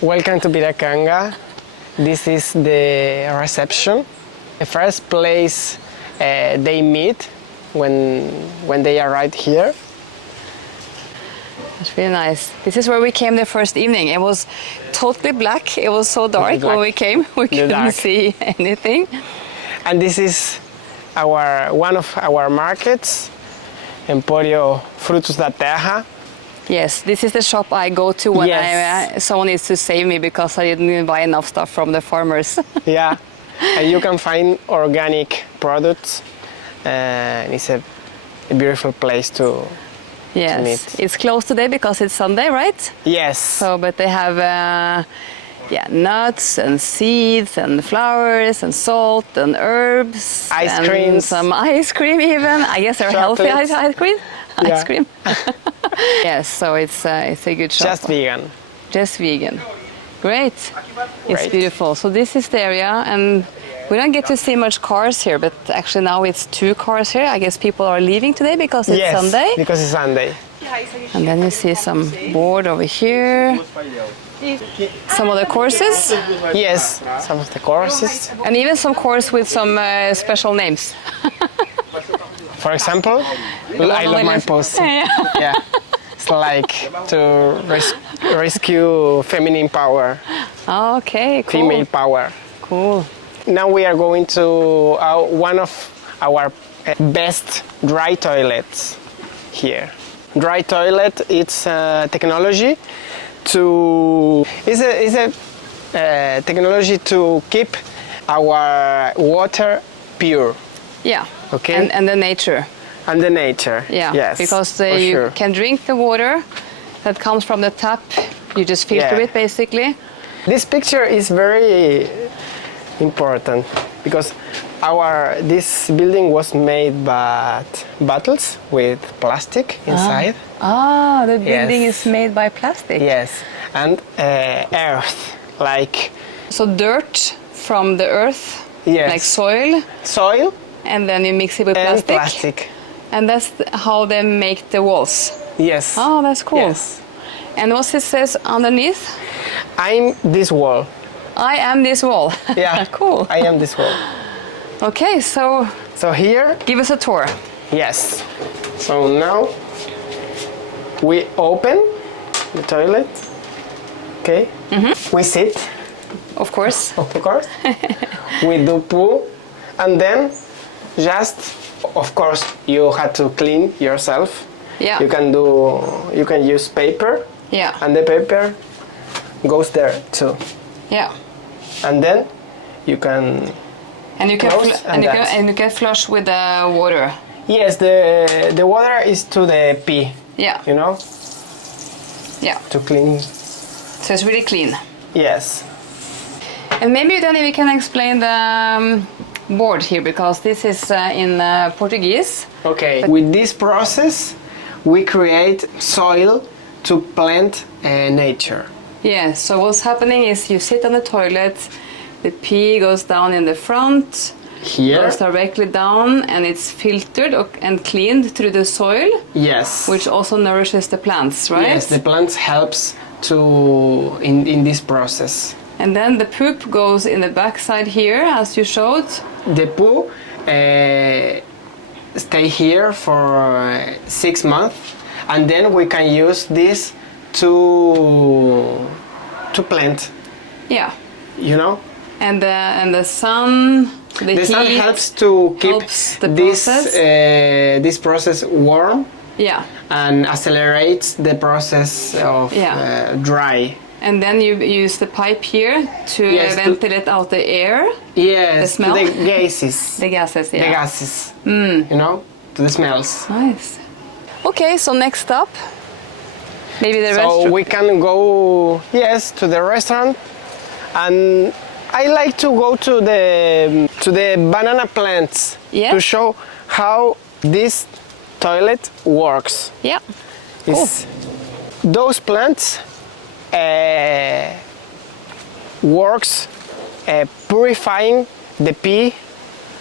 Welcome to Piracanga. This is the reception. The first place they meet when they arrive here. It's really nice. This is where we came the first evening. It was totally black. It was so dark when we came. We couldn't see anything. And this is one of our markets, Emporio Frutos da Terra. Yes, this is the shop I go to when someone needs to save me because I didn't buy enough stuff from the farmers. Yeah, and you can find organic products. And it's a beautiful place to meet. It's closed today because it's Sunday, right? Yes. So, but they have nuts and seeds and flowers and salt and herbs. Ice cream. Some ice cream even. I guess they're healthy ice cream. Yeah. Ice cream. Yes, so it's a good shop. Just vegan. Just vegan. Great. It's beautiful. So this is the area, and we don't get to see much cars here, but actually now it's 2 cars here. I guess people are leaving today because it's Sunday. Because it's Sunday. And then you see some board over here. Some of the courses. Yes, some of the courses. And even some course with some special names. For example, I love my post. Yeah. It's like to rescue feminine power. Okay, cool. Female power. Cool. Now we are going to one of our best dry toilets here. Dry toilet, it's technology technology to keep our water pure. Yeah. Okay. And the nature. And the nature. Yeah. Yes. Because you can drink the water that comes from the tap. You just filter it basically. This picture is very important because this building was made by bottles with plastic inside. The building is made by plastic. Yes, and earth, like so dirt from the earth, like soil. Soil. And then you mix it with plastic. And that's how they make the walls. Yes. Oh, that's cool. Yes. And what it says underneath? I'm this wall. I am this wall. Yeah. Cool. I am this wall. Okay, so here. Give us a tour. Yes. So now we open the toilet. Okay. Mm-hmm. We sit. Of course. Of course. We do poo, and then of course, you have to clean yourself. Yeah. You can use paper. Yeah. And the paper goes there too. Yeah. And then you can. And you can flush with the water. Yes, the water is to the pee. Yeah. You know. Yeah. To clean. So it's really clean. Yes. And maybe then we can explain the board here because this is in Portuguese. Okay. With this process, we create soil to plant nature. Yeah. So what's happening is you sit on the toilet, the pee goes down in the front. Here. Goes directly down, and it's filtered and cleaned through the soil. Yes. Which also nourishes the plants, right? Yes, the plants helps in this process. And then the poop goes in the backside here, as you showed. The poo stay here for 6 months, and then we can use this to plant. Yeah. You know. And the sun. The sun helps to keep this process warm. Yeah. And accelerates the process of dry. And then you use the pipe here to ventilate out the air. Yes, the smell. The gases. The gases, yeah. The gases, you know, to the smells. Nice. Okay, so next up, maybe the restaurant. So we can go, to the restaurant, and I like to go to the banana plants to show how this toilet works. Yeah. Cool. Those plants works purifying the pee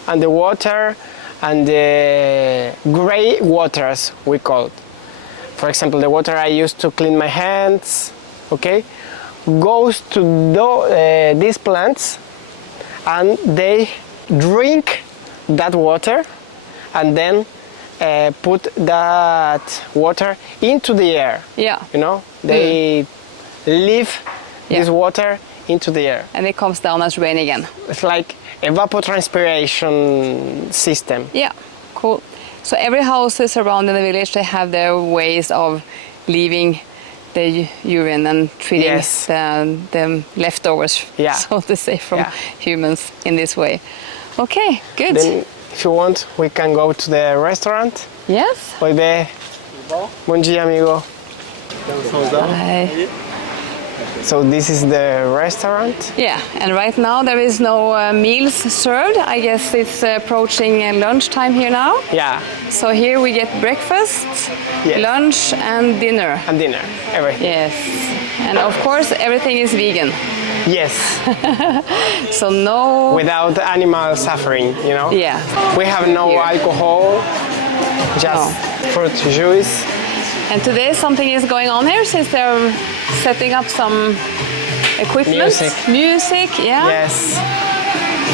and the water and the gray waters we call it. For example, the water I use to clean my hands, okay? goes to these plants and they drink that water and then put that water into the air. Yeah. You know, they leave this water into the air. And it comes down as rain again. It's like evapotranspiration system. Yeah, cool. So every houses around in the village, they have their ways of leaving the urine and treating the leftovers, so to say, from humans in this way. Okay, good. Then, if you want, we can go to the restaurant. Yes. Oi, Bé. Bom dia, amigo. Hi. So this is the restaurant. Yeah, and right now there is no meals served. I guess it's approaching lunchtime here now. Yeah. So here we get breakfast, lunch and dinner. And dinner, everything. Yes. And of course everything is vegan. Yes. So no... Without animal suffering, you know? Yeah. We have no alcohol, just fruit juice. And today something is going on here since they're setting up some equipment. Music, yeah. Yes.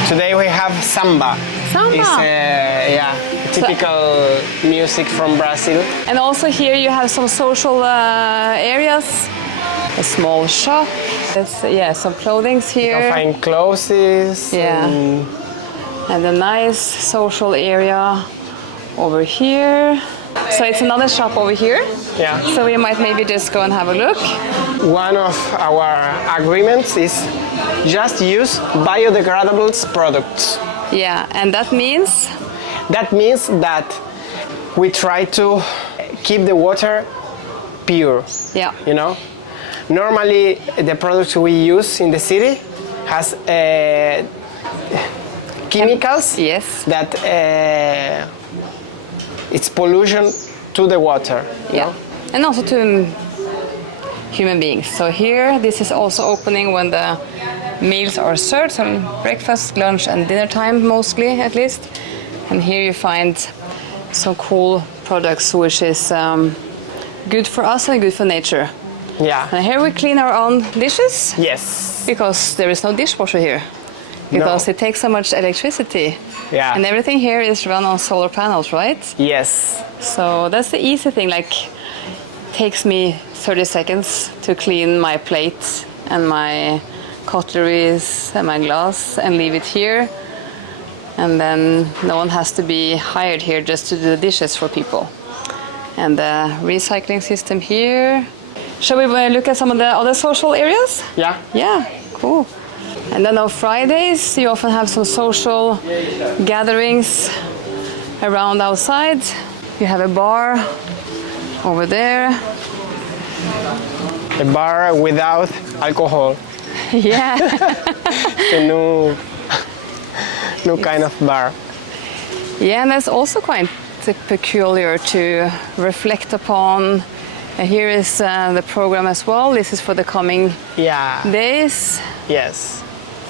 Today we have samba. Samba. It's typical music from Brazil. And also here you have some social areas, a small shop. There's some clothing here. You can find clothes. And a nice social area over here. So it's another shop over here. Yeah. So we might maybe just go and have a look. One of our agreements is just use biodegradable products. Yeah, and that means? That means that we try to keep the water pure. Yeah. You know? Normally the products we use in the city has chemicals that it's pollution to the water. Yeah, and also to human beings. So here, this is also opening when the meals are served, so breakfast, lunch and dinner time mostly at least. And here you find some cool products which is good for us and good for nature. Yeah. And here we clean our own dishes. Yes. Because there is no dishwasher here. Because it takes so much electricity. Yeah. And everything here is run on solar panels, right? Yes. So that's the easy thing, like takes me 30 seconds to clean my plate and my cutleries and my glass and leave it here. And then no one has to be hired here just to do the dishes for people. And the recycling system here. Shall we look at some of the other social areas? Yeah. Yeah, cool. And then on Fridays, you often have some social gatherings around outside. You have a bar over there. A bar without alcohol. Yeah. It's a new kind of bar. Yeah, and that's also quite peculiar to reflect upon. Here is the program as well. This is for the coming days. Yes.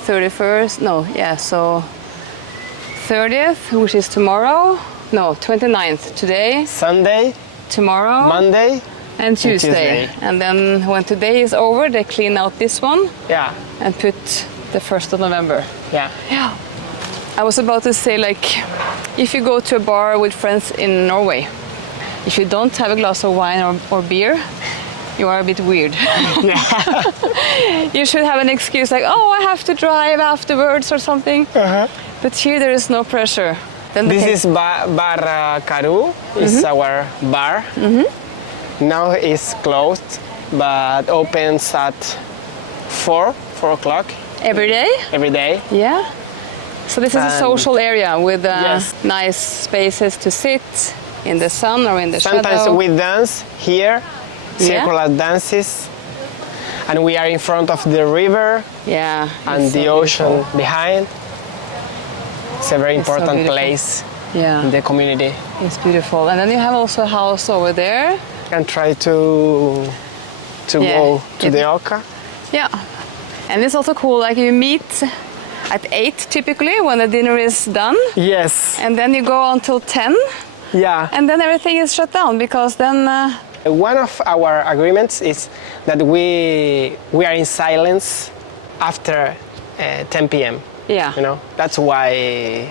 31st, so 30th, which is tomorrow. No, 29th today. Sunday. Tomorrow. Monday. And Tuesday. And then when today is over, they clean out this one. Yeah. And put the 1st of November. Yeah. Yeah. I was about to say, like, if you go to a bar with friends in Norway, if you don't have a glass of wine or beer, you are a bit weird. You should have an excuse like, oh, I have to drive afterwards or something. But here there is no pressure. Then this is Bar Karu, is our bar. Now it's closed, but opens at 4 o'clock. Every day? Every day. Yeah. So this is a social area with nice spaces to sit in the sun or in the shadow. Sometimes we dance here, circular dances, and we are in front of the river and the ocean behind. It's a very important place in the community. It's beautiful. And then you have also a house over there. You can try to go to the Oca. Yeah. And it's also cool, like you meet at 8 typically when the dinner is done. Yes. And then you go until 10. Yeah. And then everything is shut down because then One of our agreements is that we are in silence after 10 p.m. Yeah. You know, that's why.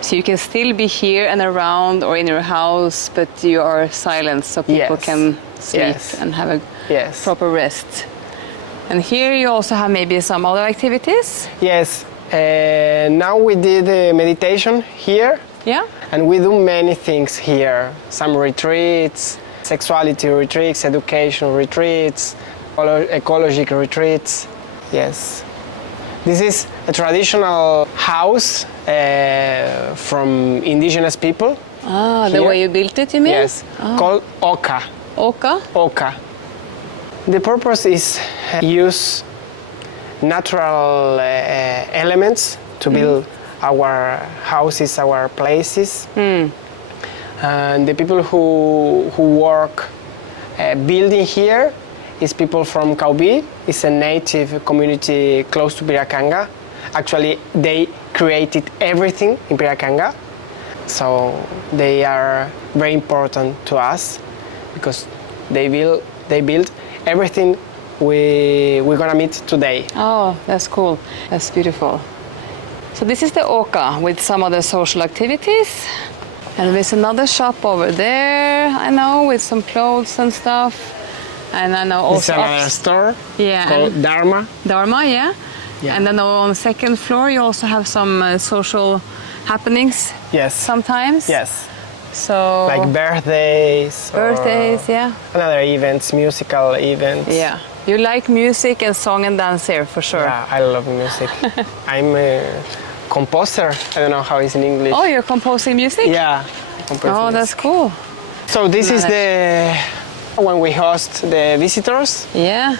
So you can still be here and around or in your house, but you are silent so people can sleep and have a proper rest. And here you also have maybe some other activities? Yes. Now we did meditation here. Yeah. And we do many things here. Some retreats, sexuality retreats, education retreats, ecological retreats. Yes. This is a traditional house from indigenous people. Ah, here. The way you built it, you mean? Yes, called Oka. Oka? Oka. The purpose is use natural elements to build our houses, our places. And the people who work building here is people from Caubi. It's a native community close to Piracanga. Actually, they created everything in Piracanga. So they are very important to us because they build everything we're gonna meet today. Oh, that's cool. That's beautiful. So this is the Oka with some other social activities. And there's another shop over there, I know, with some clothes and stuff. And I know also it's another store called Dharma. Dharma, yeah. And then on the second floor you also have some social happenings. Yes. Sometimes. Yes. So like birthdays. Birthdays, yeah. Another events, musical events. Yeah. You like music and song and dance here for sure. Yeah, I love music. I'm a composer. I don't know how it's in English. Oh, you're composing music? Yeah. Oh, that's cool. So this is the when we host the visitors. Yeah.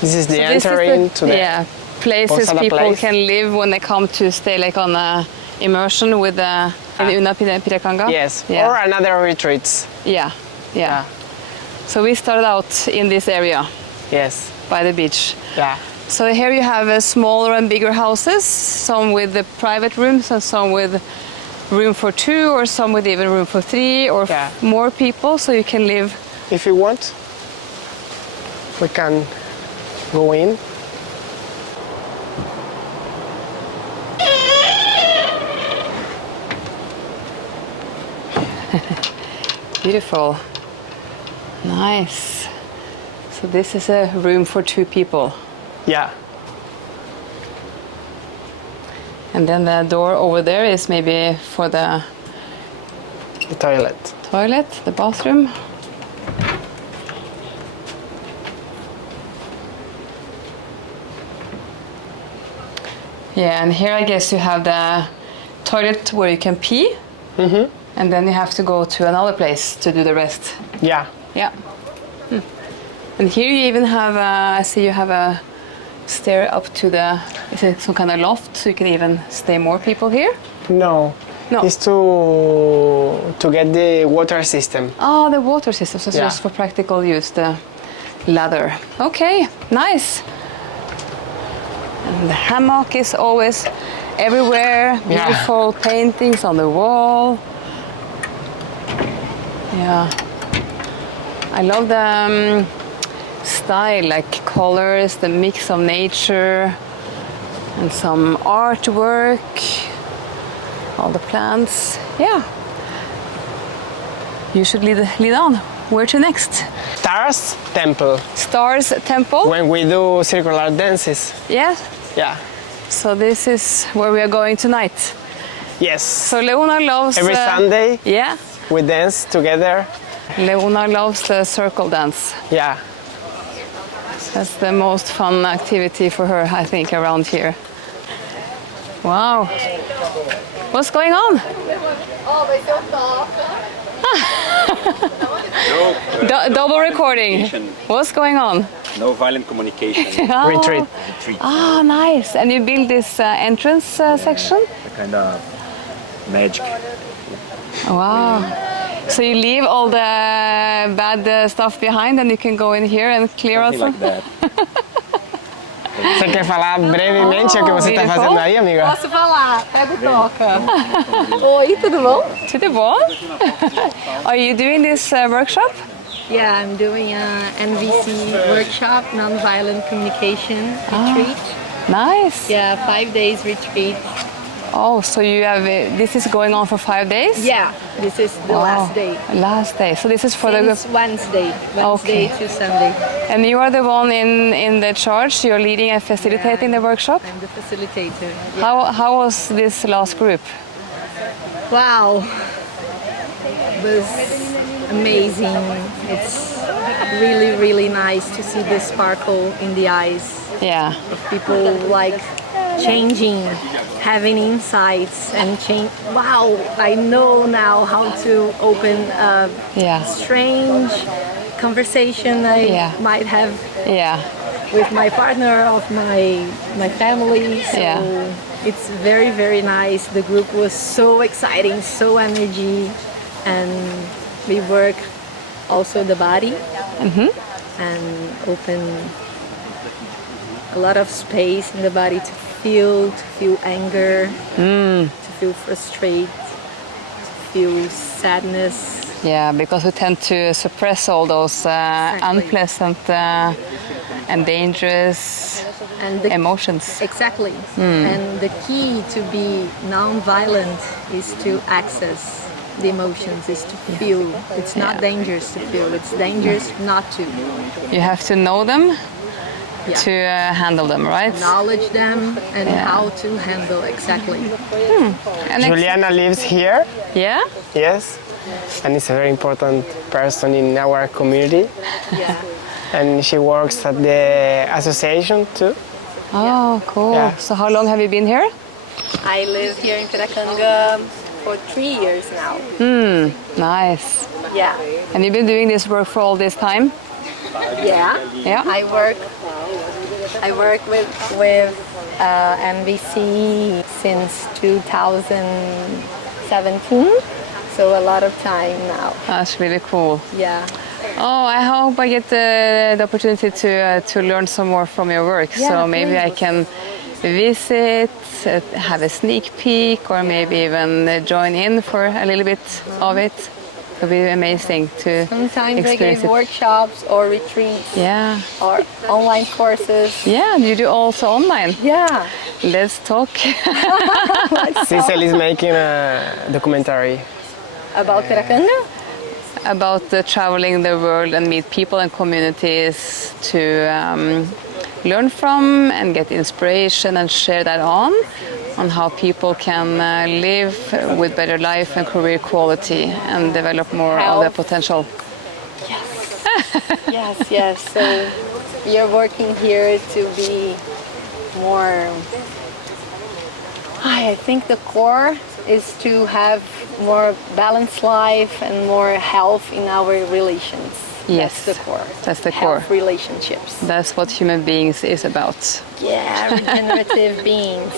This is the entering to the places people can live when they come to stay like on a immersion with in Una Piracanga. Yes. Or another retreats. Yeah. So we started out in this area. Yes. By the beach. Yeah. So here you have smaller and bigger houses, some with the private rooms and some with room for 2 or some with even room for 3 or more people, so you can live. If you want, we can go in. Beautiful. Nice. So this is a room for 2 people. Yeah. And then the door over there is maybe for the toilet. Toilet, the bathroom. Yeah, and here I guess you have the toilet where you can pee. Mm-hmm. And then you have to go to another place to do the rest. Yeah. Yeah. And here you even have, I see you have a stair up to the, is it some kind of loft, so you can even stay more people here? No. It's to get the water system. Oh, the water system, so just for practical use, the ladder. Okay, nice. And the hammock is always everywhere, beautiful paintings on the wall. Yeah. I love the style, like colors, the mix of nature and some artwork, all the plants. Yeah. You should lead on. Where to next? Stars Temple. Stars Temple? When we do circular dances. Yeah? Yeah. So this is where we are going tonight. Yes. So Leona loves... Every Sunday. Yeah. We dance together. Leona loves the circle dance. Yeah. That's the most fun activity for her, I think, around here. Wow. What's going on? Double recording. What's going on? No violent communication. Retreat. Ah, nice. And you build this entrance section? A kind of magic. Wow. So you leave all the bad stuff behind and you can go in here and clear Something also? like that. It's like Quer falar brevemente o que você está fazendo aí, amiga? Posso falar? Pega o toca. Oi, tudo bom? Tudo bom? Are you doing this workshop? Yeah, I'm doing a NVC workshop, Nonviolent Communication retreat. Nice. Yeah, 5 days retreat. Oh, so you have this is going on for 5 days? Yeah, this is the last day. Last day. So this is for Since Wednesday Okay. to Sunday. and you are the one in the charge. You're leading and facilitating the workshop. I'm the facilitator. Yeah. How was this last group? Wow, it was amazing. It's really, really nice to see the sparkle in the eyes Yeah. of people like changing, having insights and change. Wow, I know now how to open a Yeah. strange conversation I Yeah. might have Yeah. with my partner of my family. So Yeah. it's very, very nice. The group was so exciting, so energy, and we work also the body and open a lot of space in the body to feel anger, to feel frustration, to feel sadness. Yeah, because we tend to suppress all those unpleasant and dangerous And the emotions. Exactly. And the key to be non-violent is to access the emotions, is to feel. It's not Yeah. dangerous to feel, it's dangerous not to. You have to know them Yeah. to handle them, right? Acknowledge them and Yeah. how to handle exactly. And Juliana lives here, yeah? yes, and is a very important person in our community. Yeah. And she works at the association too. Oh, cool. Yeah. So how long have you been here? I live here in Piracanga for 3 years now. Nice. Yeah. And you've been doing this work for all this time? Yeah. Yeah. I work with NVC since 2017, so a lot of time now. That's really cool. Yeah. Oh, I hope I get the opportunity to learn some more from your work. Yeah, so maybe I please. can visit, have a sneak peek, or maybe even join in for a little bit of it. It would be amazing to Sometimes I experience give it. workshops or retreats Yeah. or online courses. Yeah, you do also online. Yeah. Let's talk. Cecil is making a documentary. About Piracanga? About traveling the world and meet people and communities to learn from and get inspiration and share that on how people can live with better life and career quality and develop more of their Health. potential. Yes, yes. So we are working here to be more. I think the core is to have more balanced life and more health in our relations. Yes, That's the core. that's the Health core. relationships. That's what human beings is about. Yeah, regenerative beings.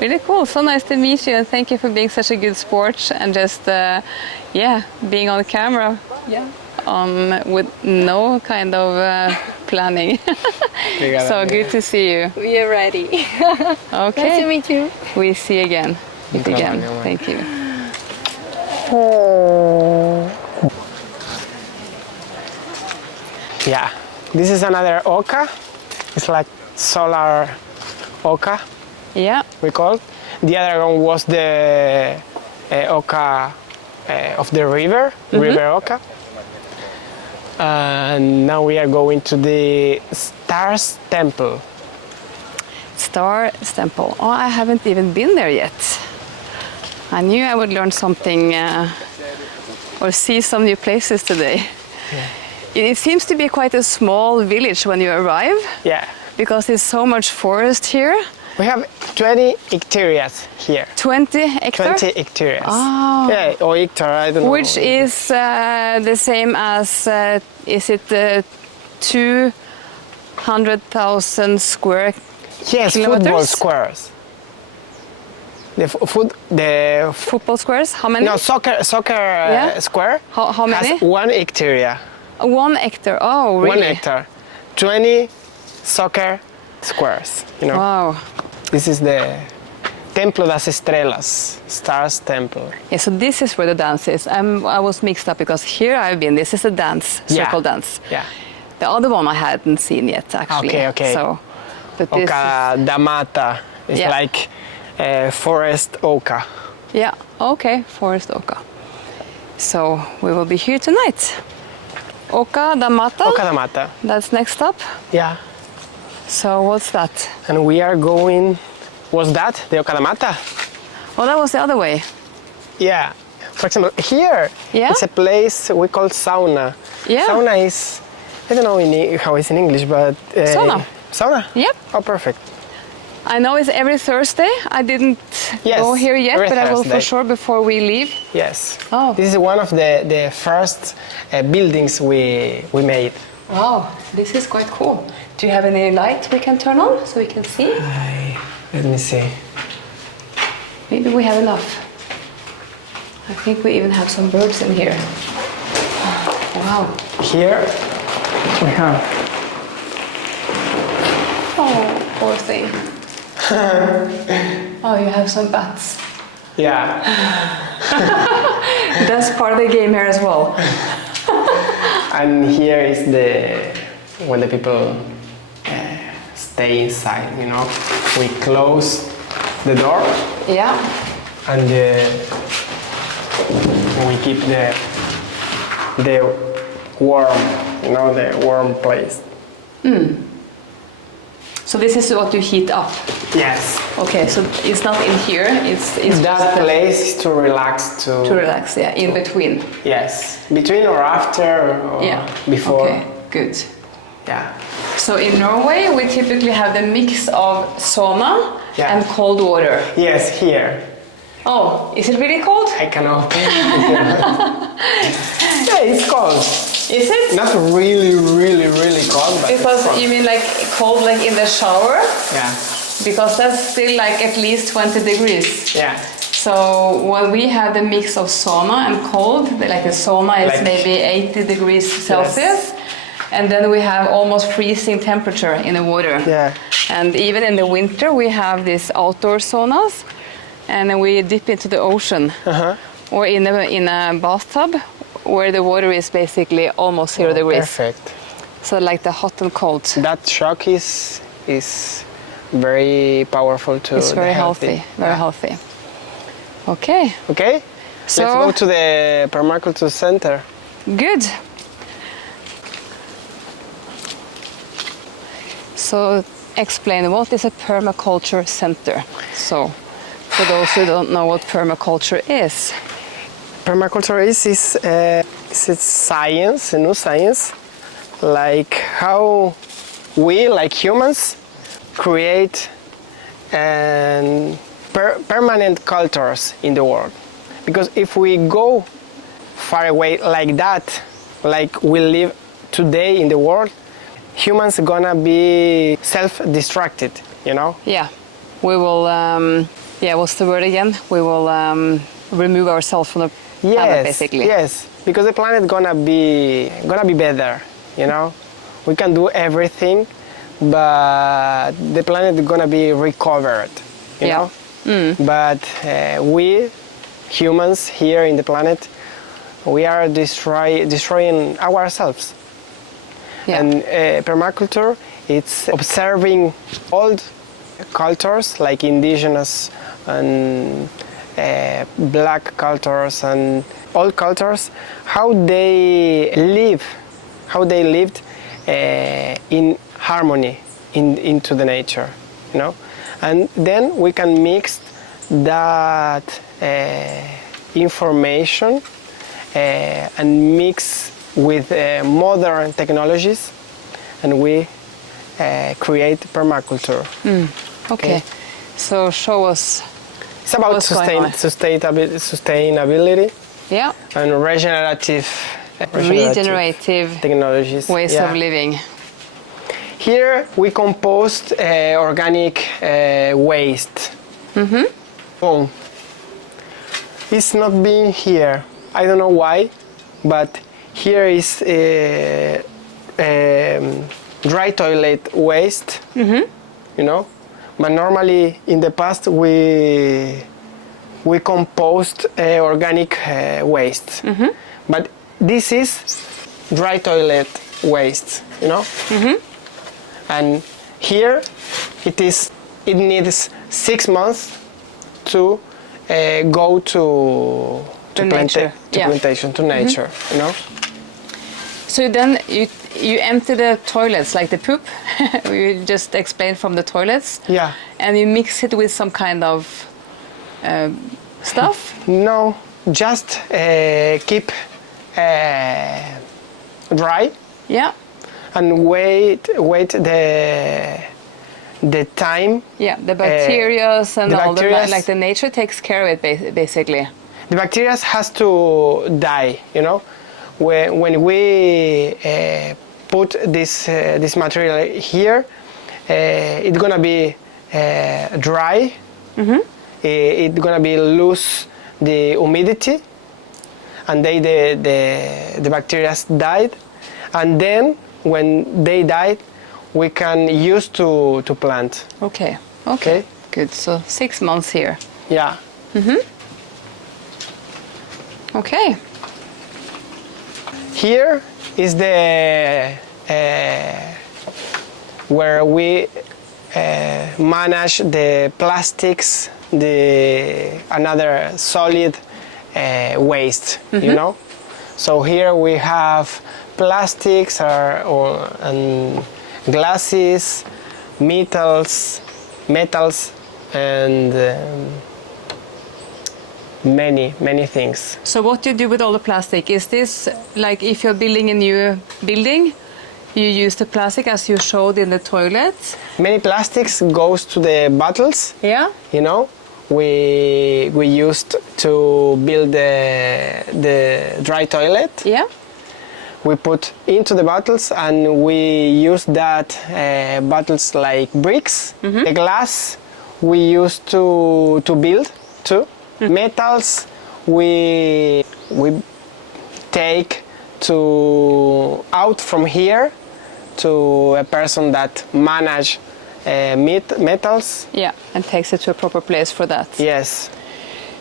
Really cool. So nice to meet you, and thank you for being such a good sport and just being on camera Yeah. with no kind of planning. So good to see you. We are ready. Okay. Nice to meet you. We see again. Meet Bye-bye, again. bye-bye. Thank you. Yeah, this is another oca. It's like solar oca, Yeah. we call it. The other one was the oca of the river, river oca. And now we are going to the Stars Temple. Star Temple. Oh, I haven't even been there yet. I knew I would learn something or see some new places today. It seems to be quite a small village when you arrive Yeah, because there's so much forest here. we have 20 hectares here. 20 hectares. 20 hectares. Oh. Yeah, or hectare, I don't know. Which is the same as, is it 200,000 square? Yes, football kilometers? squares. The Football squares? How many? no soccer Yeah. square. How many? Has 1 hectare. 1 hectare. Oh, really? 1 hectare. 20 soccer squares, you know. Wow. This is the Templo das Estrelas, Stars Temple. Yeah, so this is where the dance is. I was mixed up because here I've been. This is a dance, circle dance. Yeah. The other one I hadn't seen yet, actually. Okay. So, but this Oca da Mata is like forest oca. yeah, okay, Forest Oca. So we will be here tonight. Oca da Mata. Oca da Mata. That's next up. Yeah. So what's that? And we are going. Was that the Oca da Mata? Oh, that was the other way. Yeah. For example, here it's a place we call sauna. Yeah. Sauna is, I don't know how it's in English, but Sauna. Sauna. Yep. Oh, perfect. I know it's every Thursday. I didn't go here yet, every but I will for Thursday. sure before we leave. Yes. Oh. This is one of the first buildings we made. Wow, this is quite cool. Do you have any light we can turn on so we can see? Let me see. Maybe we have enough. I think we even have some birds in here. Wow. Here we have. Oh, poor thing. Oh, you have some bats. Yeah. That's part of the game here as well. And here is when the people stay inside, you know. We close the door Yeah. and we keep the warm, you know, the warm place. So this is what you heat up. Yes. Okay, so it's not in here. It's That just place is to relax to relax. Yeah, in between. Yes. Between or after or before. Okay, good. Yeah. So in Norway, we typically have the mix of sauna and cold water. Yes, here. Oh, is it really cold? I can open it. Yeah, it's cold. Is it? Not really, really, really cold, but Because it's cold. you mean like cold like in the shower? Yeah. Because that's still like at least 20 degrees. Yeah. So when we have the mix of sauna and cold, like the sauna is Like- maybe 80 degrees Celsius, and then we have almost freezing temperature in the water. Yeah. And even in the winter, we have these outdoor saunas, and then we dip into the ocean or in a bathtub where the water is basically almost 0 degrees. Perfect. So like the hot and cold. That shock is very powerful to It's the very healthy, very healthy. Okay, Okay. So- Let's go to the Permaculture Center. good. So explain, what is a permaculture center? So for those who don't know what permaculture is. Permaculture is science, a new science, like how we, like humans, create permanent cultures in the world. Because if we go far away like that, like we live today in the world, humans are gonna be self-destructed, you know? Yeah, we will, what's the word again? We will remove ourselves from the planet, basically. Yes, because the planet gonna be better, you know? We can do everything, but the planet is gonna be recovered, you know? But we, humans here in the planet, we are destroying ourselves. Yeah. And permaculture, it's observing old cultures like indigenous and black cultures and all cultures, how they lived in harmony into the nature, you know. And then we can mix that information and mix with modern technologies, and we create permaculture. Okay, so show us. It's about what's going on. sustainability Yeah, and regenerative technologies. ways Yeah. of living. Here we compost organic waste. Oh, it's not being here. I don't know why, but here is dry toilet waste, you know. But normally in the past we compost organic waste. But this is dry toilet waste, you know. And here it needs 6 months to go to nature. plantation, to nature, you know. So then you empty the toilets, like the poop, you just explained from the toilets. Yeah. And you mix it with some kind of stuff? No, just keep dry. Yeah. And wait the time. Yeah, the bacteria and all bacterias, like the nature takes care of it basically. The bacteria has to die, you know. When we put this material here, it's gonna be dry. It's gonna be lose the humidity, and the bacteria died, and then when they died, we can use to plant. Okay. Okay. Good. So 6 months here. Yeah. Okay. Here is the where we manage the plastics, the another solid waste, you know. So here we have plastics and glasses, metals, and many things. So what do you do with all the plastic? Is this like if you're building a new building, you use the plastic as you showed in the toilet? Many plastics goes to the bottles. Yeah. You know, we used to build the dry toilet. Yeah. We put into the bottles and we use that bottles like bricks. The glass we used to build too. Metals we take out from here to a person that manage metals. Yeah, and takes it to a proper place for that. Yes.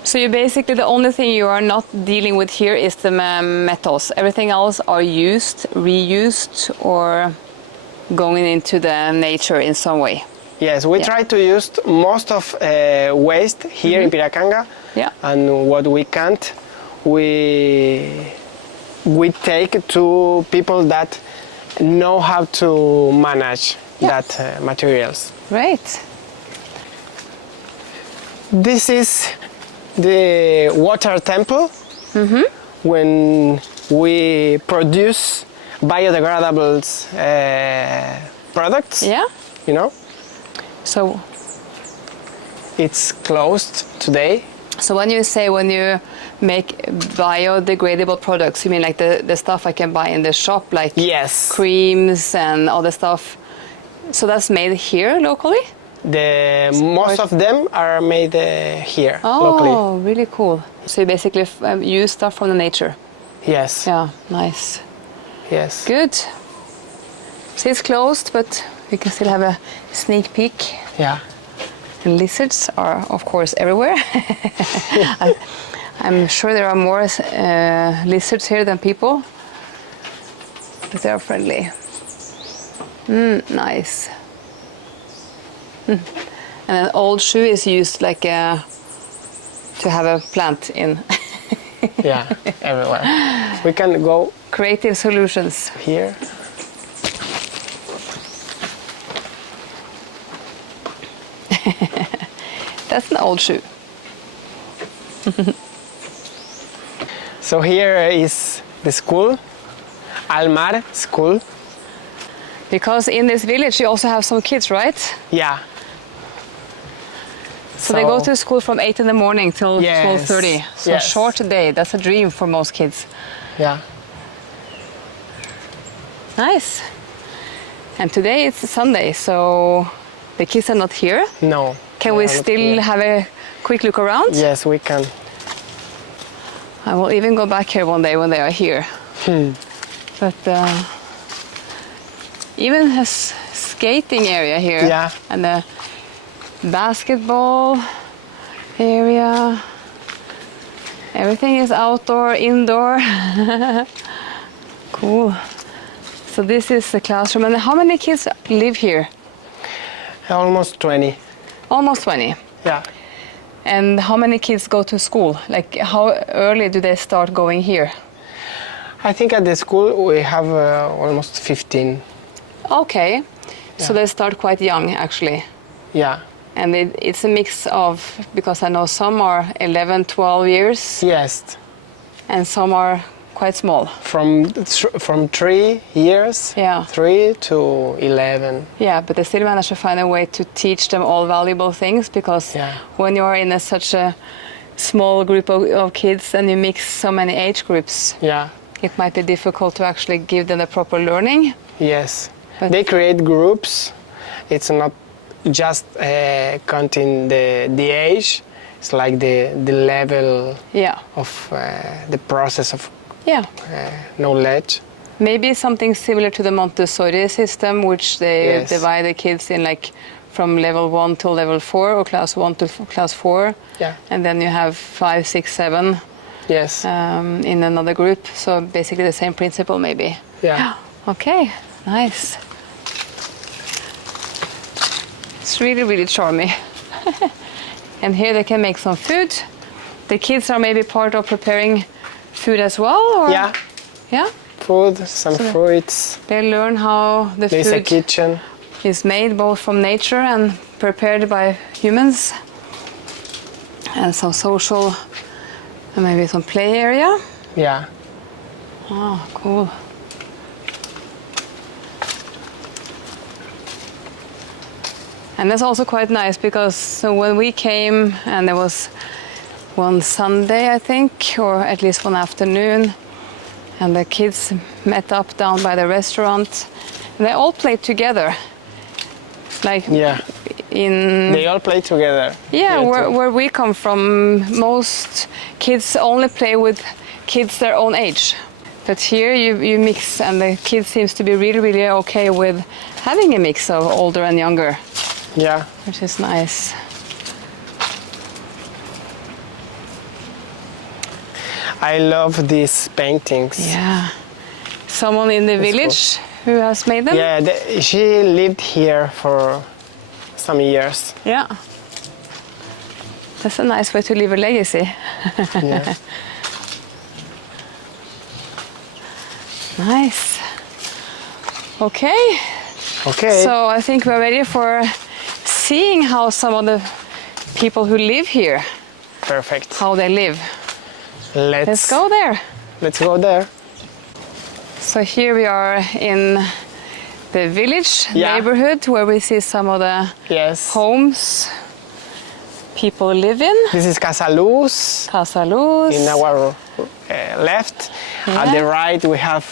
So you basically, the only thing you are not dealing with here is the metals. Everything else are used, reused, or going into the nature in some way. Yes, we try to use most of waste here in Piracanga. Yeah. And what we can't, we take to people that know how to manage that materials. Great. This is the water temple. When we produce biodegradable products. Yeah. You know. So it's closed today. So when you make biodegradable products, you mean like the stuff I can buy in the shop, like yes, creams and all the stuff. So that's made here locally? Most of them are made here locally. Oh, really cool. So you basically use stuff from the nature. Yes. Yeah, nice. Yes. Good. So it's closed, but we can still have a sneak peek. Yeah. And lizards are, of course, everywhere. I'm sure there are more lizards here than people, but they are friendly. Nice. And an old shoe is used like to have a plant in. Yeah, everywhere. We can go Creative solutions. here. That's an old shoe. So here is the school, Almar School. Because in this village you also have some kids, right? Yeah. So they go to school from 8 in the morning till Yes, 12:30. So yes. a short day. That's a dream for most kids. Yeah. Nice. And today it's Sunday, so the kids are not here. No. Can they we are not still here. have a quick look around? Yes, we can. I will even go back here one day when they are here. But even as skating area here. Yeah. And the basketball area. Everything is outdoor, indoor. Cool. So this is the classroom. And how many kids live here? Almost 20. Almost 20. Yeah. And how many kids go to school? Like how early do they start going here? I think at the school we have almost 15. Okay. Yeah. So they start quite young actually. Yeah. And it's a mix of, because I know some are 11, 12 years. Yes. And some are quite small. From 3 years, Yeah. 3 to 11. Yeah, but they still manage to find a way to teach them all valuable things, because Yeah. when you are in such a small group of kids and you mix so many age groups, Yeah. it might be difficult to actually give them the proper learning. Yes. But- They create groups. It's not just counting the age. It's like the level Yeah, of the process of yeah. knowledge. Maybe something similar to the Montessori system, which they Yes. divide the kids in like from level 1 to level 4, or class 1 to class 4. Yeah. And then you have 5, 6, 7 Yes. in another group. So basically the same principle maybe. Yeah. Okay, nice. It's really, really charming. And here they can make some food. The kids are maybe part of preparing food as well, or? Yeah. Yeah? Food, some fruits. They learn how the There's a food kitchen. is made both from nature and prepared by humans. And some social, and maybe some play area. Yeah. Oh, cool. And that's also quite nice, because so when we came, and there was one Sunday, I think, or at least one afternoon, and the kids met up down by the restaurant, and they all played together. Like Yeah. in They all play together. yeah, Here where, too. where we come from, most kids only play with kids their own age. But here you mix, and the kids seems to be really, really okay with having a mix of older and younger, Yeah. which is nice. I love these paintings. Yeah. Someone in the That's village who has made them? Yeah, she lived here for some years. Yeah. That's a nice way to leave a legacy. Yeah. Nice. Okay. Okay. So I think we're ready for seeing how some of the people who live here, Perfect. how they live. Let's go there. Let's go there. So here we are in the village Yeah. neighborhood, where we see some of the Yes. homes people live in. This is Casa Luz. Casa Luz. In our left. At Yeah. the right we have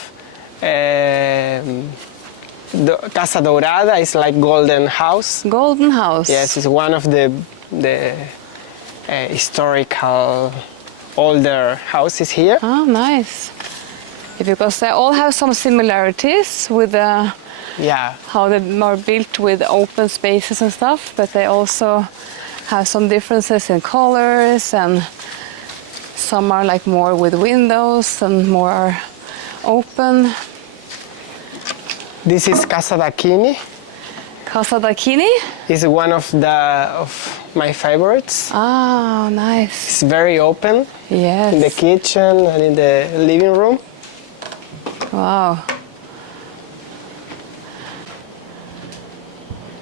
the Casa Dourada. It's like golden house. Golden House. Yes, it's one of the historical older houses here. Oh, nice. Yeah, because they all have some similarities with Yeah. how they are built with open spaces and stuff, but they also have some differences in colors, and some are like more with windows and more are open. This is Casa d'Acchini. Casa d'Acchini? It's one of my favorites. Ah, nice. It's very open Yes. in the kitchen and in the living room. Wow.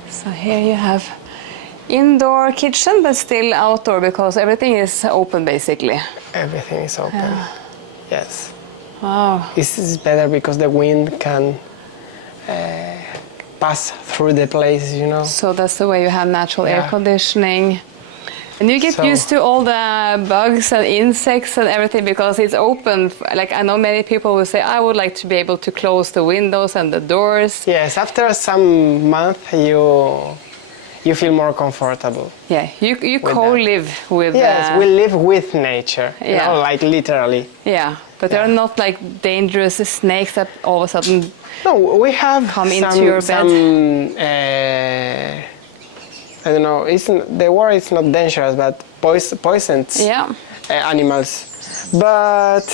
So here you have indoor kitchen, but still outdoor, because everything is open basically. Everything is open. Yes. Wow. This is better because the wind can pass through the place, you know. So that's the way you have natural air Yeah. conditioning. And you get So- used to all the bugs and insects and everything, because it's open. Like, I know many people will say, I would like to be able to close the windows and the doors. Yes, after some month you feel more comfortable. Yeah, you co-live with. Yes, we live with nature. You know, like literally. Yeah, but there are not like dangerous snakes that all of a sudden. No, we have come into your bed. I don't know. The word is not dangerous, but poisons. Yeah. Animals, but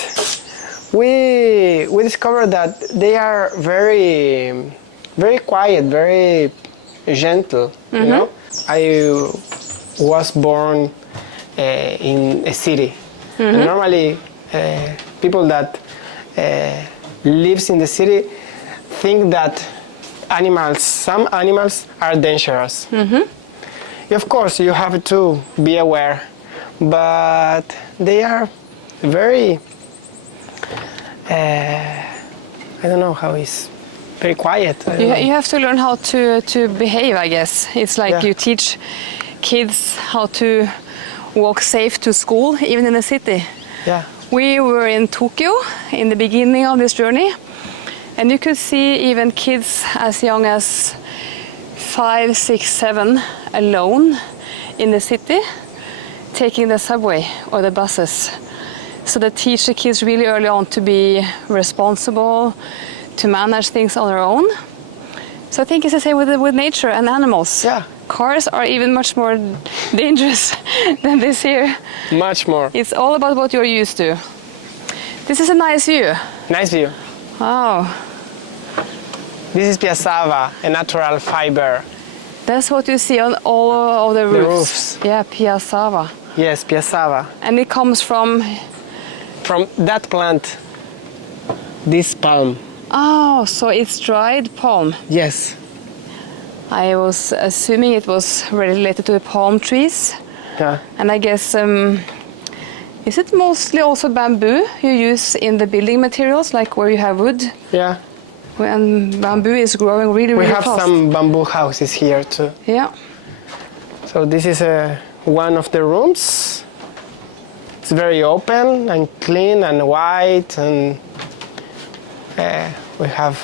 we discovered that they are very quiet, very gentle. You know, I was born in a city. And normally, people that lives in the city think that some animals are dangerous. Of course, you have to be aware, but they are very, I don't know how it's, very quiet. You have to learn how to behave, I guess. It's like you teach kids how to walk safe to school, even in the city. Yeah. We were in Tokyo in the beginning of this journey, and you could see even kids as young as 5, 6, 7 alone in the city, taking the subway or the buses. So they teach the kids really early on to be responsible, to manage things on their own. So I think it's the same with nature and animals. Yeah. Cars are even much more dangerous than this here. Much more. It's all about what you're used to. This is a nice view. Nice view. Wow. This is piazzava, a natural fiber. That's what you see on all of the roofs. The roofs. Yeah, piazzava. Yes, piazzava. And it comes from that plant, this palm. Oh, so it's dried palm. Yes. I was assuming it was related to the palm trees. Yeah. And I guess, is it mostly also bamboo you use in the building materials, like where you have wood? Yeah. And bamboo is growing really, really fast. We have some bamboo houses here too. Yeah. So this is one of the rooms. It's very open and clean and white, and we have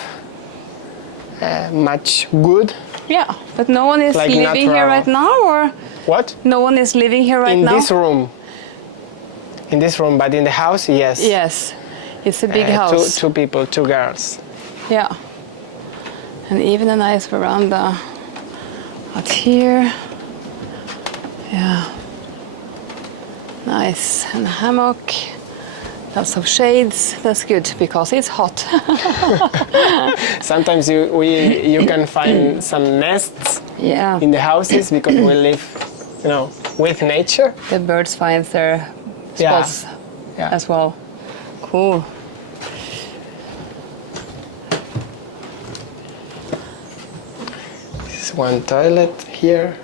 much wood. Yeah, but no one is Like living here natural. right now, or What? no one is living here right now? In this room. In this room, but in the house, yes. Yes, it's a big house. Two people, 2 girls. Yeah, and even a nice veranda out here. Yeah, nice, and a hammock. Lots of shades. That's good because it's hot. Sometimes you can find some nests Yeah, in the houses because we live, you know, with nature. the birds find their spots Yeah. as well. Cool. This is one toilet here.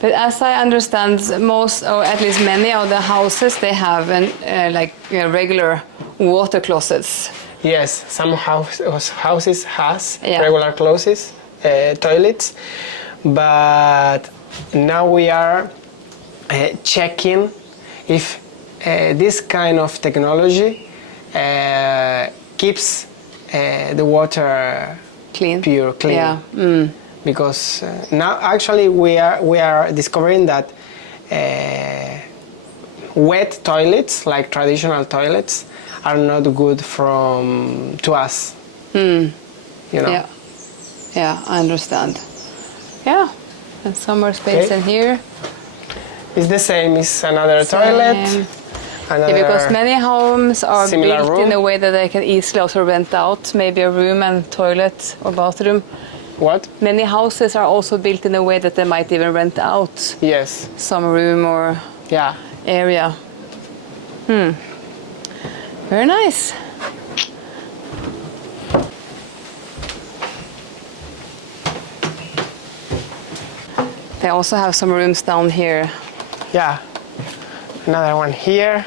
But as I understand, most, or at least many of the houses, they have regular water closets. Yes, some houses has Yeah. regular toilets, but now we are checking if this kind of technology keeps the water Clean. pure, clean. Yeah. Mm. Because now actually we are discovering that wet toilets, like traditional toilets, are not good to us. You know. Yeah. Yeah, I understand. Yeah. And some more space Okay. in here. It's the same. It's another toilet. Same. Another Yeah, because many homes are similar built room. in a way that they can easily also rent out maybe a room and toilet or bathroom. What? Many houses are also built in a way that they might even rent out Yes. some room or Yeah. area. Very nice. They also have some rooms down here. Yeah. Another one here.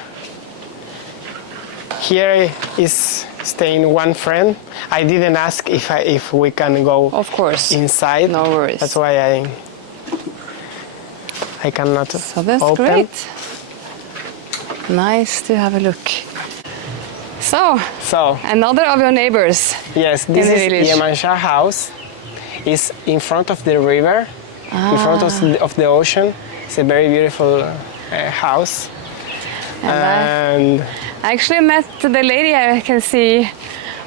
Here is staying one friend. I didn't ask if we can go Of course. inside. No worries. That's why I cannot So that's open. great. Nice to have a look. So, So another of your neighbors. yes, this in the is village. Yemansha house. Is in front of the river, in front of the ocean. It's a very beautiful house. And I actually met the lady I can see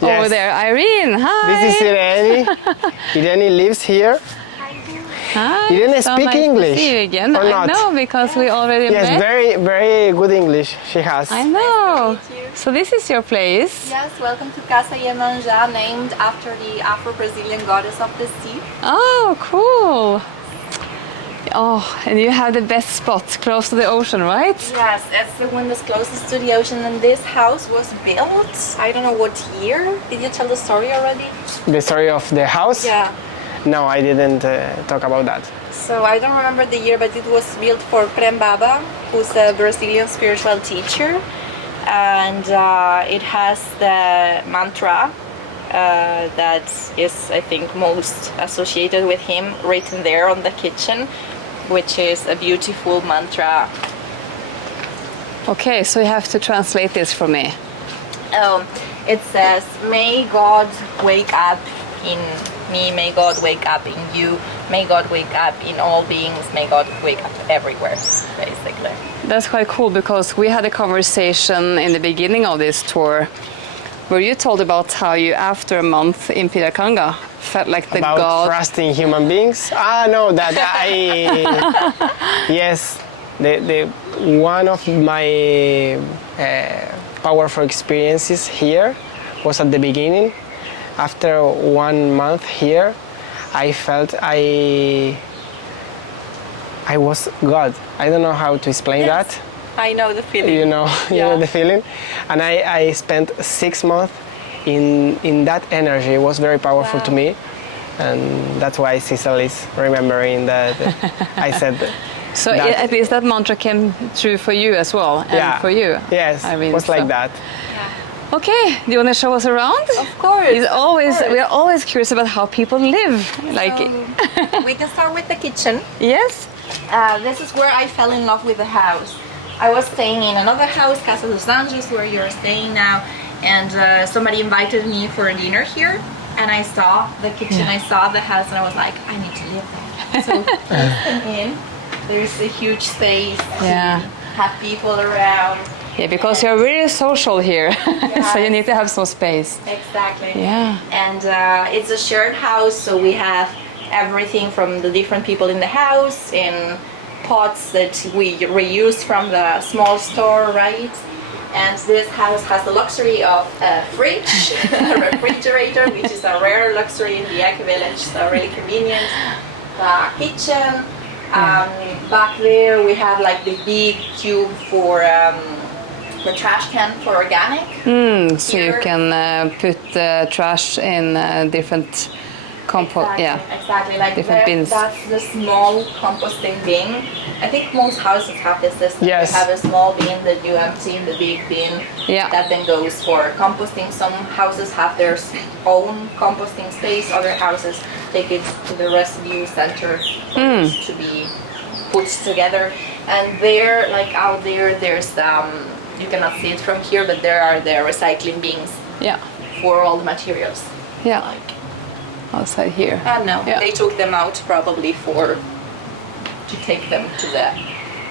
over there, Irene. Hi. This is Irene. Irene lives here. Hi. Irene So speak nice English to see you again. or not? No, because we already Yes, met. very, very good English she has. I know. Nice to meet you. So this is your place. Yes, welcome to Kasja, named after the Afro-Brazilian goddess of the sea. Oh, cool. Oh, and you have the best spot close to the ocean, right? Yes, it's the one that's closest to the ocean, and this house was built, I don't know what year. Did you tell the story already? The story of the house? Yeah. No, I didn't talk about that. So I don't remember the year, but it was built for Prembaba, who's a Brazilian spiritual teacher. And it has the mantra that is, I think, most associated with him written there on the kitchen, which is a beautiful mantra. Okay, so you have to translate this for me. It says, may God wake up in me, may God wake up in you, may God wake up in all beings, may God wake up everywhere, basically. That's quite cool because we had a conversation in the beginning of this tour where you told about how you, after a month in Piracanga, felt like the About god. trusting human beings? No, that I... Yes, the one of my powerful experiences here was at the beginning. After 1 month here, I felt I was God. I don't know how to explain that. I know the feeling. You know the feeling. And I spent 6 months in that energy. It was very powerful to me. And that's why Cecil is remembering that I said that. So at least that mantra came true for you as well, and for you. Yes, Irene, it was like that. Okay, do you want to show us around? Of course. We are always curious about how people live. Like, We can start with the kitchen. yes. This is where I fell in love with the house. I was staying in another house, Casa dos Anjos, where you're staying now, and somebody invited me for a dinner here, and I saw the kitchen, I saw the house, and I was like, I need to live there. So please come in. There's a huge space. Yeah. Have people around. Yeah, because you're really social here, so you need to have some space. Exactly. Yeah. And it's a shared house, so we have everything from the different people in the house in pots that we reuse from the small store, right? And this house has the luxury of a fridge, a refrigerator, which is a rare luxury in the Eco Village, so really convenient. The kitchen. Back there we have like the big cube for the trash can for organic. So you can put trash in different compost. Exactly, Yeah. exactly. Like different bins. That's the small composting bin. I think most houses have this system. Yes. You have a small bin that you empty in the big bin. Yeah. That then goes for composting. Some houses have their own composting space. Other houses take it to the residue center to be put together. And there, like out there, there's you cannot see it from here, but there are the recycling bins Yeah. for all the materials. Yeah. Like, Outside here. no, Yeah. they took them out probably to take them to the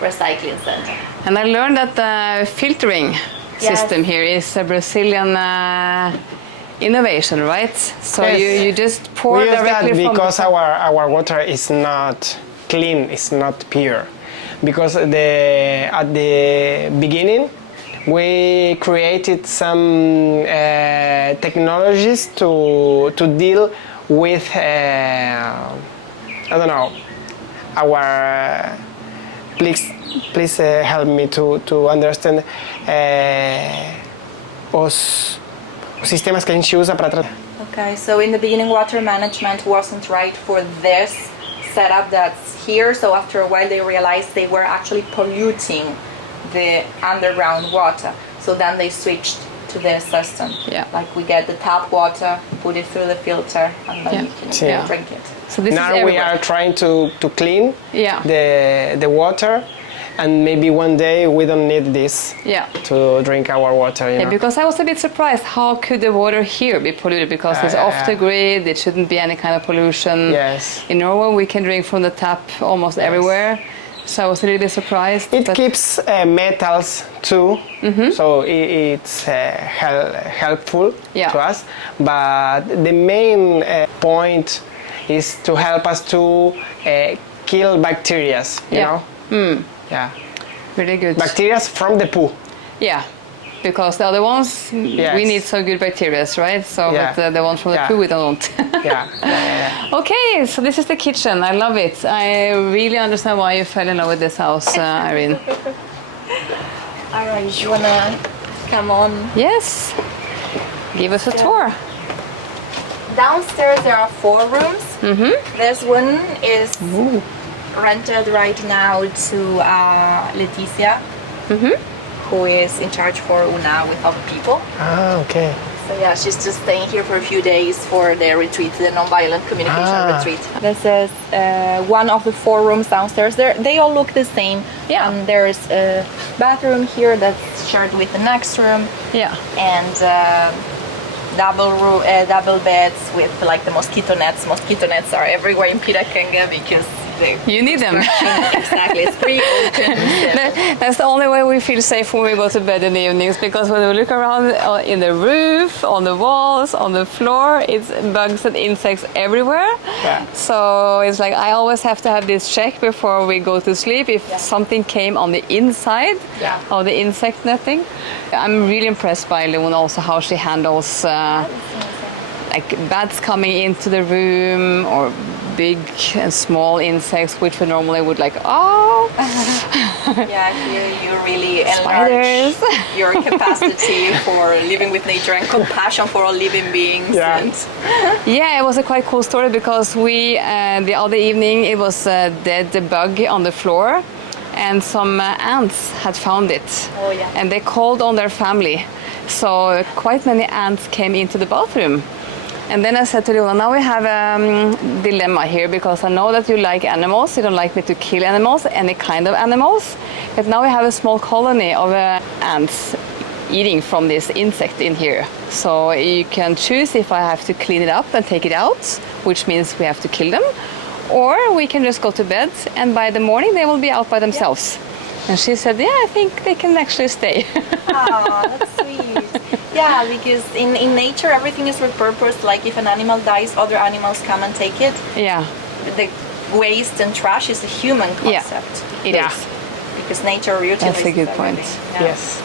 recycling center. And I learned that the filtering Yes. system here is a Brazilian innovation, right? So Yes. you just pour We use directly that from because the our water is not clean, it's not pure. Because at the beginning we created some technologies to deal with I don't know, our please help me to understand os sistemas que a gente usa para tratar. Okay, so in the beginning water management wasn't right for this setup that's here, so after a while they realized they were actually polluting the underground water. So then they switched to this system. Yeah. Like we get the tap water, put it through the filter, and then you can Yeah. drink it. So this Now is we everywhere. are trying to clean Yeah. the water, and maybe one day we don't need this to drink our water. You know? Because I was a bit surprised, how could the water here be polluted, because it's off the grid, it shouldn't be any kind of pollution. Yes. In Norway we can drink from the tap almost everywhere, so I was a little bit surprised. It keeps metals too, so it's helpful to us, but the main point is to help us to kill bacteria, you know? Yeah. Really good. Bacteria from the poo. Yeah, because the other ones, we need so good bacteria, right? So, but the ones from the poo we don't. Okay, so this is the kitchen. I love it. I really understand why you fell in love with this house, Irene. All right, you wanna come on? Yes. Give us a tour. Downstairs there are 4 rooms. This one is rented right now to Leticia, who is in charge for Una with other people. Ah, okay. So yeah, she's just staying here for a few days for the retreat, the Nonviolent communication retreat. This is one of the 4 rooms downstairs. They all look the same. Yeah. There's a bathroom here that's shared with the next room. Yeah. And double beds with like the mosquito nets. Mosquito nets are everywhere in Piracanga because you need them. Exactly, it's pretty open. That's the only way we feel safe when we go to bed in the evenings, because when we look around in the roof, on the walls, on the floor, it's bugs and insects everywhere. Yeah. So it's like I always have to have this check before we go to sleep if something came on the inside of the insect netting. I'm really impressed by Leon also, how she handles like bats coming into the room or big and small insects which we normally would like, Yeah, here you really enlarge your capacity for living with nature and compassion for all living beings. Yeah, it was a quite cool story, because we the other evening it was a dead bug on the floor, and some ants had found it. And they called on their family, so quite many ants came into the bathroom. And then I said to Leona, now we have a dilemma here, because I know that you like animals, you don't like me to kill animals, any kind of animals, but now we have a small colony of ants eating from this insect in here. So you can choose if I have to clean it up and take it out, which means we have to kill them, or we can just go to bed and by the morning they will be out by themselves. And she said, yeah, I think they can actually stay. Oh, that's sweet. Yeah, because in nature everything is repurposed. Like if an animal dies, other animals come and take it. Yeah. The waste and trash is a human concept. It is. Because nature reutilizes. That's a good point. Yes.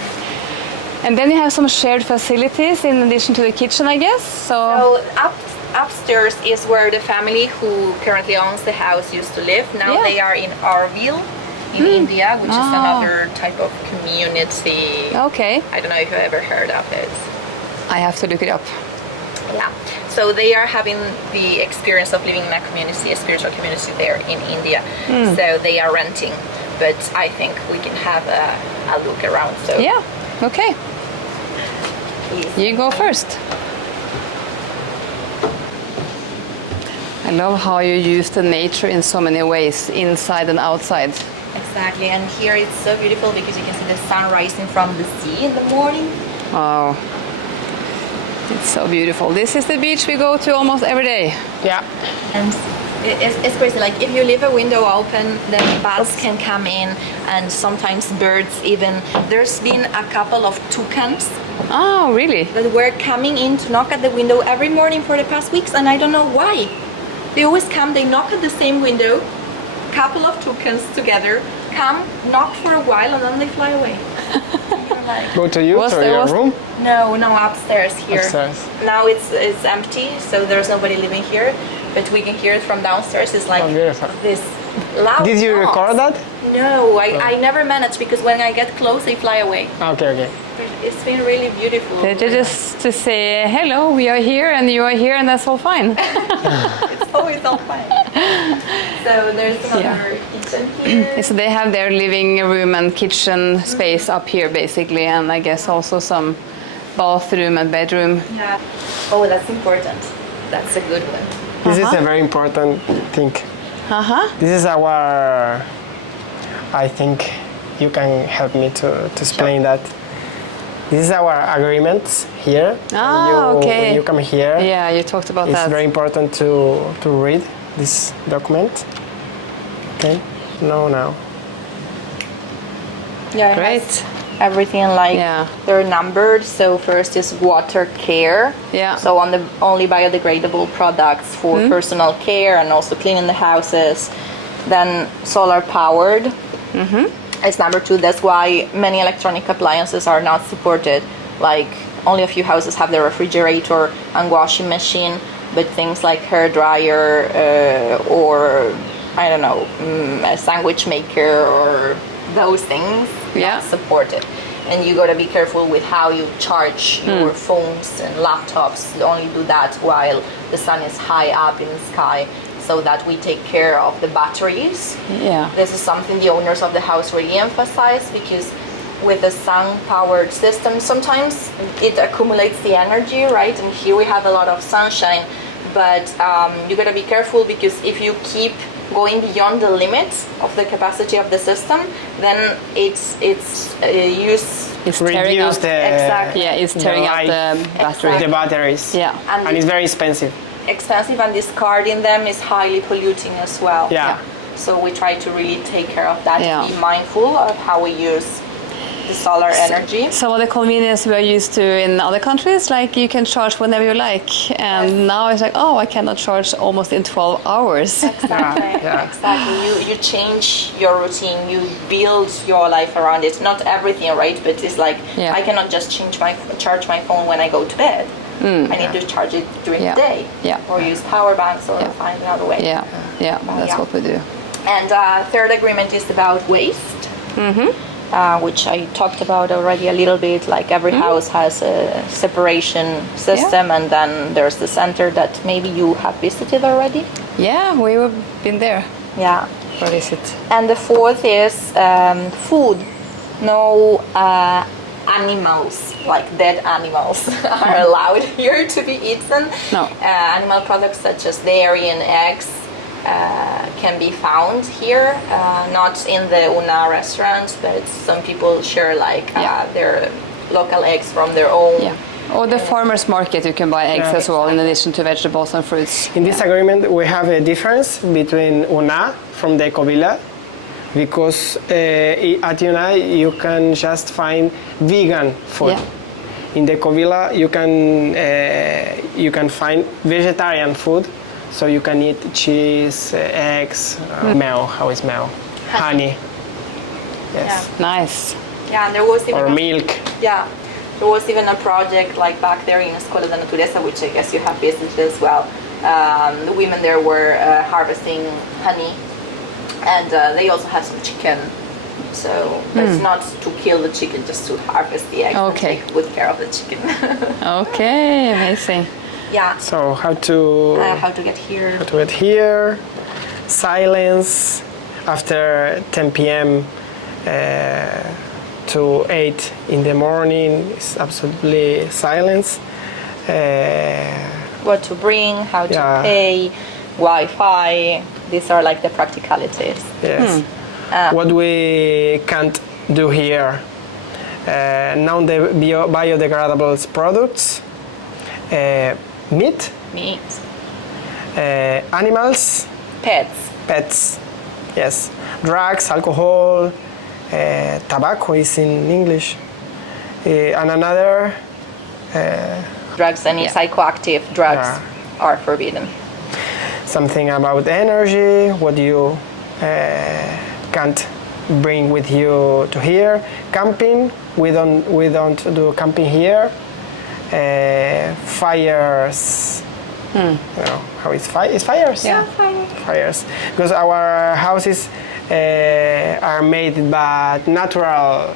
And then you have some shared facilities in addition to the kitchen, I guess. So upstairs is where the family who currently owns the house used to live. Now they are in Arville in India, which is another type of community. Okay. I don't know if you've ever heard of it. I have to look it up. Yeah. So they are having the experience of living in a community, a spiritual community there in India. So they are renting, but I think we can have a look around. So yeah. Okay. Please. You go first. I love how you use the nature in so many ways, inside and outside. Exactly, and here it's so beautiful because you can see the sun rising from the sea in the morning. Oh, it's so beautiful. This is the beach we go to almost every day. Yeah. And it's crazy, like if you leave a window open, then bats can come in, and sometimes birds even. There's been a couple of toucans. Oh, really? That were coming in to knock at the window every morning for the past weeks, and I don't know why. They always come, they knock at the same window, couple of toucans together, come, knock for a while, and then they fly away. Like, go to your room? No, upstairs here. Upstairs. Now it's empty, so there's nobody living here, but we can hear it from downstairs. It's like this loud Did you record that? No, I never managed, because when I get close, they fly away. Okay. It's been really beautiful. They just to say, hello, we are here and you are here, and that's all fine. It's always all fine. So there's another kitchen here. So they have their living room and kitchen space up here, basically, and I guess also some bathroom and bedroom. Yeah. Oh, that's important. That's a good one. This is a very important thing. This is our, I think, you can help me to explain that. This is our agreement here. Okay. When you come here, Yeah, you talked about it's that. very important to read this document. Okay, now. Yeah, it Great. has everything like they're numbered. So first is water care. Yeah. So on the only biodegradable products for personal care and also cleaning the houses. Then solar powered. It's number 2. That's why many electronic appliances are not supported. Like only a few houses have the refrigerator and washing machine, but things like hair dryer or I don't know, a sandwich maker or those things not supported. And you gotta be careful with how you charge your phones and laptops. You only do that while the sun is high up in the sky, so that we take care of the batteries. Yeah. This is something the owners of the house really emphasize, because with the sun-powered system, sometimes it accumulates the energy, right? And here we have a lot of sunshine, but you gotta be careful, because if you keep going beyond the limits of the capacity of the system, then it's tearing out exactly. Yeah, it's tearing out the battery. The batteries. Yeah. And it's very expensive. Expensive, and discarding them is highly polluting as well. Yeah. So we try to really take care of that, Yeah. be mindful of how we use the solar energy. Some of the convenience we are used to in other countries, like you can charge whenever you like, and now it's like, oh, I cannot charge almost in 12 hours. Exactly. Exactly. You change your routine, you build your life around it. Not everything, right? But it's like I cannot just charge my phone when I go to bed. I need to charge it during the day, or use power banks, or find another way. That's what we do. And third agreement is about waste, which I talked about already a little bit. Like every house has a separation system, and then there's the center that maybe you have visited already. Yeah, we've been there. Yeah. What is it? And the fourth is food. No animals, like dead animals, are allowed here to be eaten. No. Animal products such as dairy and eggs can be found here, not in the Una restaurants, but some people share like their local eggs from their own. Yeah. Or the farmer's market, you can buy eggs as well, in addition to vegetables and fruits. In this agreement, we have a difference between Una from the Eco Village, because at Una you can just find vegan food. In the Eco Village you can find vegetarian food, so you can eat cheese, eggs, milk. How is milk? Honey. Yes. Nice. Yeah, and there was even or milk. Yeah, there was even a project like back there in Escola da Natureza, which I guess you have visited as well. The women there were harvesting honey, and they also have some chicken. So it's not to kill the chicken, just to harvest the eggs and take good care of the chicken. Okay, amazing. Yeah. So how to get here? How to get here? Silence after 10 p.m. To 8 in the morning. It's absolutely silence. What to bring? How to pay? Wi-Fi. These are like the practicalities. Yes. What we can't do here. Now the biodegradable products. Meat. Animals. Pets. Yes. Drugs, alcohol, tobacco is in English. And another. Drugs, any psychoactive drugs are forbidden. Something about energy, what you can't bring with you to here. Camping, we don't do camping here. Fires. You know, how is fire? Is fires? Yeah, fires. Because our houses are made by natural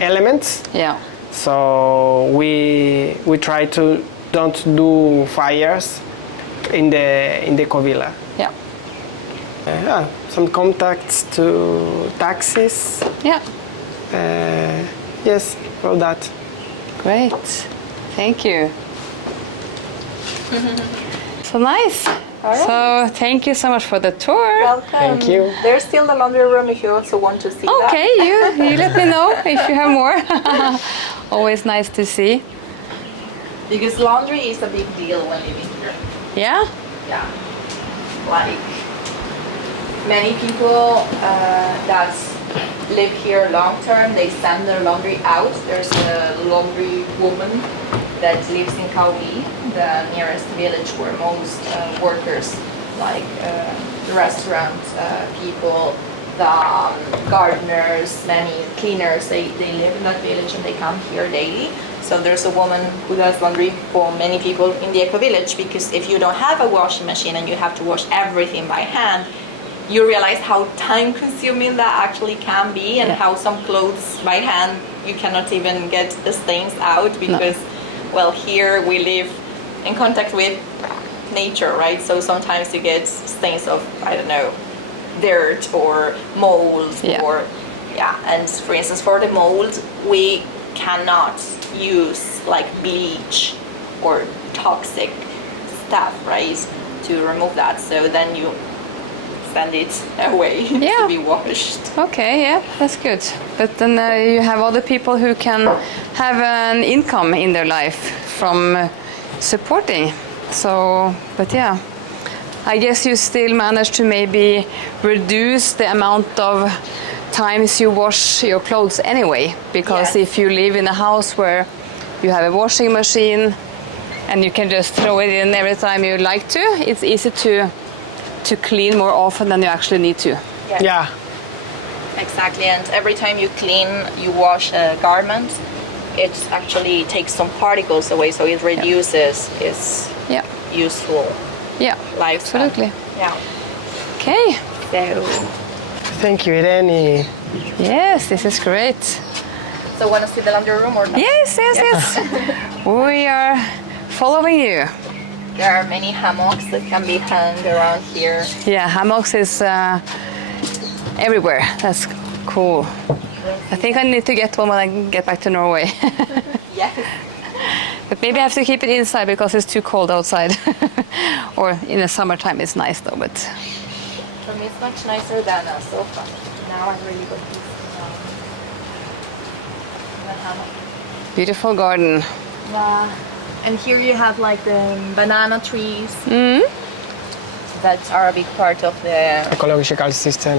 elements. Yeah. So we try to don't do fires in the Eco Village. Yeah. Some contacts to taxis. Yeah. Yes, all that. Great. Thank you. So nice. So thank you so much for the tour. Welcome. Thank you. There's still the laundry room if you also want to see Okay, you let me know if you have more. Always nice to see. Because laundry is a big deal when living here. Yeah? Yeah. Like many people that live here long term, they send their laundry out. There's a laundry woman that lives in Kaui, the nearest village where most workers, like the restaurant people, the gardeners, many cleaners, they live in that village and they come here daily. So there's a woman who does laundry for many people in the Eco Village, because if you don't have a washing machine and you have to wash everything by hand, you realize how time consuming that actually can be, and how some clothes by hand you cannot even get the stains out because well, here we live in contact with nature, right? So sometimes you get stains of, I don't know, dirt or mold or and for instance for the mold we cannot use like bleach or toxic stuff, right, to remove that. So then you send it away to be washed. Okay, yeah, that's good. But then you have other people who can have an income in their life from supporting. So, but yeah, I guess you still manage to maybe reduce the amount of times you wash your clothes anyway, because if you live in a house where you have a washing machine and you can just throw it in every time you like to, it's easy to clean more often than you actually need to. Yeah. Exactly, and every time you clean, you wash a garment, it actually takes some particles away, so it reduces its useful lifespan. Absolutely. Yeah. Okay. So, thank you, Irene. Yes, this is great. So want to see the laundry room or not? Yes. We are following you. There are many hammocks that can be hung around here. Yeah, hammocks is everywhere. That's cool. I think I need to get one when I get back to Norway. Yes. But maybe I have to keep it inside because it's too cold outside. Or in the summertime it's nice though, but... For me it's much nicer than a sofa. Now I'm really good the hammock. Beautiful garden. Yeah. And here you have like the banana trees that are a big part of the ecological system.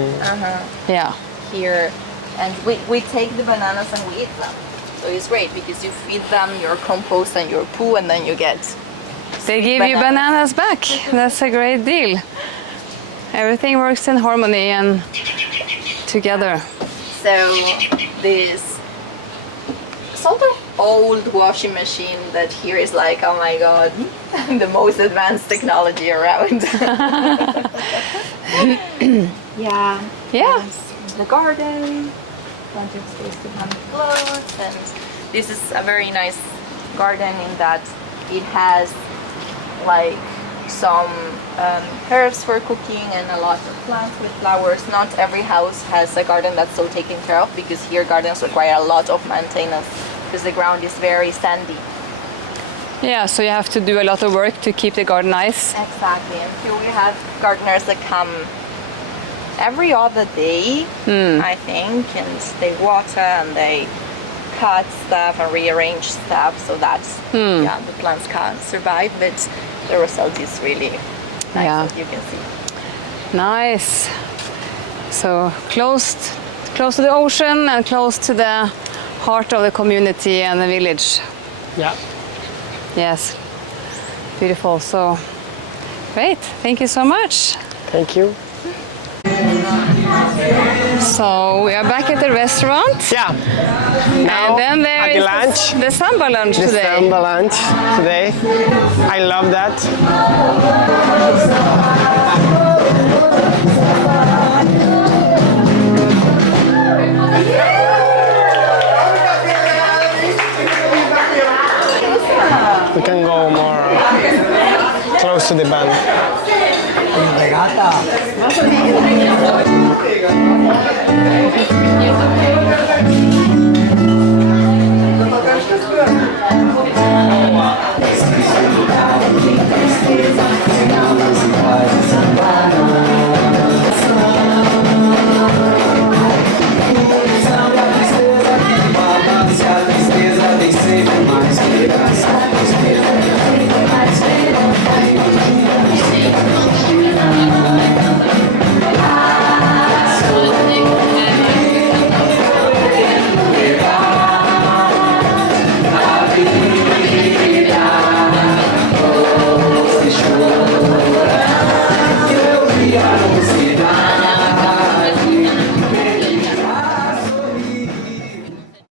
Yeah. Here. And we take the bananas and we eat them. So it's great because you feed them your compost and your poo and then you get... They give you bananas back. That's a great deal. Everything works in harmony and together. So this sort of old washing machine that here is like, oh my god, the most advanced technology around. Yeah. The garden, plenty of space to hang clothes, and this is a very nice garden in that it has like some herbs for cooking and a lot of plants with flowers. Not every house has a garden that's so taken care of, because here gardens require a lot of maintenance because the ground is very sandy. Yeah, so you have to do a lot of work to keep the garden nice. Exactly, and here we have gardeners that come every other day, I think, and they water and they cut stuff and rearrange stuff so that the plants can survive, but the result is really nice, as you can see. Nice. So close to the ocean and close to the heart of the community and the village. Yeah. Yes. Beautiful. So great. Thank you so much. Thank you. So we are back at the restaurant. Yeah. Now And then there at is the lunch. the samba lunch The today. samba lunch today. I love that. We can go more close to the band. Regata.